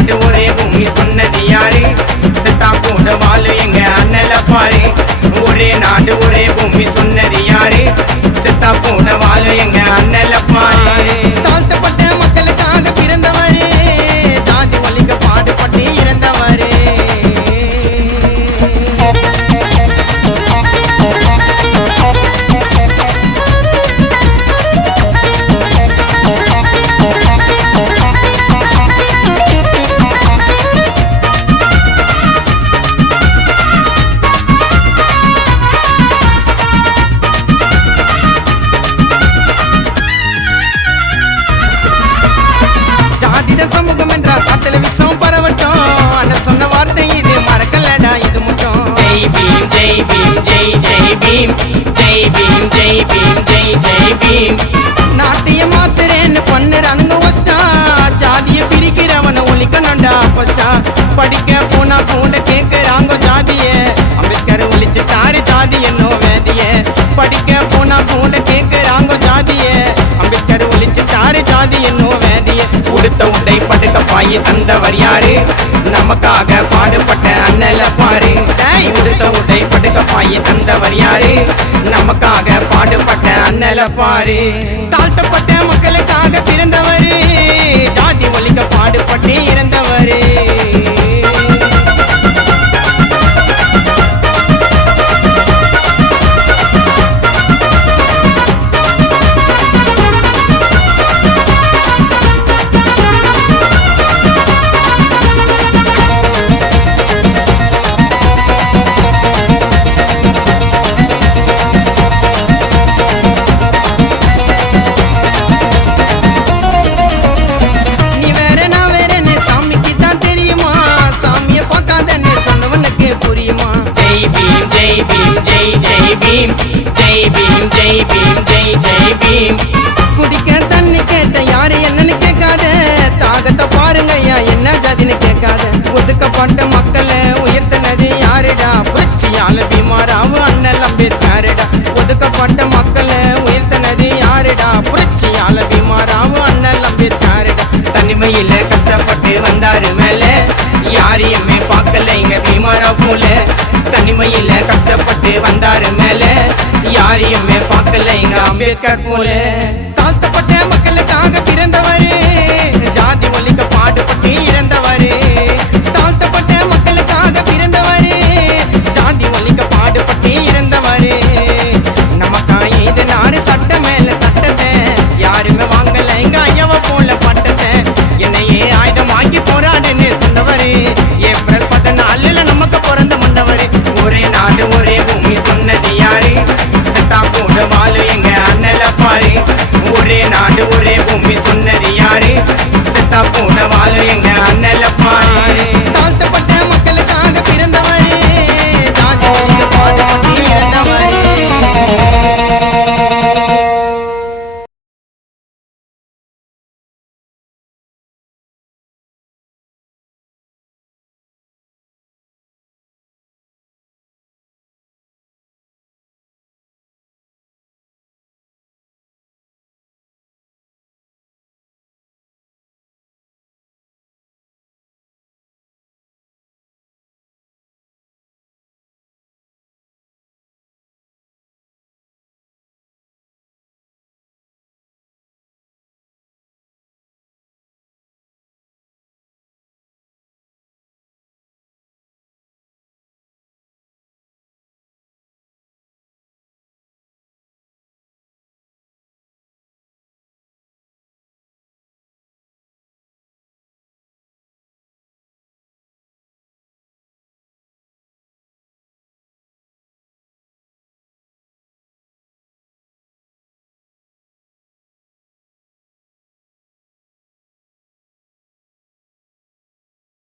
நாடு ஒரே பூமி சொன்னது யாரு செத்தா கூட வாழு எங்க அண்ணல பாரு ஒரே நாடு ஒரே பூமி சொன்னது யாரு செத்தா கூட வாழு எங்க அண்ணல பாரு தாழ்த்தப்பட்ட மக்களுக்காக பிறந்தவரு ஜாதி ஒழிக்க பாடுபட்டு இறந்தவரு சமூகம் என்ற காத்துல விஷம் பரவட்டும் அண்ணன் சொன்ன வார்த்தை இது மறக்கலடா இது மட்டும் ஜெய் பீம் ஜெய் பீம் ஜெய் ஜெய் பீம் ஜெய் பீம் ஜெய் பீம் ஜெய் ஜெய் பீம் நாட்டிய மாத்திரேன்னு பண்ணுறானுங்க ஒஸ்டா ஜாதிய பிரிக்கிறவனை ஒழிக்கணும்டா ஃபஸ்டா படிக்க போனா கூட கேட்கிறாங்க ஜாதிய அம்பேத்கர் ஒழிச்சுட்டாரு ஜாதி என்னோ வேதிய படிக்க போனா கூட கேட்கிறாங்க ஜாதிய அம்பேத்கர் ஒழிச்சுட்டாரு ஜாதி என்னோ வேதிய உடுத்த உடை படுக்க பாயி தந்தவர் யாரு நமக்காக பாடுபட்ட அண்ணல பாரு உடுத்த உடை படுக்க பாயி தந்தவர் யாரு நமக்காக பாடுபட்ட அண்ணல பாரு தாழ்த்தப்பட்ட மக்களுக்காக பிறந்தவரு ஜாதி ஒழிக்க பாடுபட்டு இறந்தவரு ஜெய் பீம் ஜெய் பீம் ஜெய் ஜெய் பீம் ஜெய் பீம் ஜெய் பீம் ஜெய் ஜெய் பீம் குடிக்க தண்ணி கேட்ட யாரு என்னன்னு கேட்காத தாகத்தை பாருங்க ஐயா என்ன ஜாதின்னு கேட்காத ஒதுக்கப்பட்ட மக்களை உயர்த்தினது யாருடா புரட்சியால பீமாராவு அண்ணல் அம்பேத்கர்டா ஒதுக்கப்பட்ட மக்களை உயர்த்தினது யாருடா புரட்சியால பீமாராவு அண்ணல் அம்பேத்கர்டா தனிமையில கஷ்டப்பட்டு வந்தாரு மேல யாரையுமே பார்க்கல இங்க பீமாராவ் போல தனிமையில கஷ்டப்பட்டு வந்தாரு மேல யாரையுமே பார்க்கல இங்க அம்பேத்கர் போல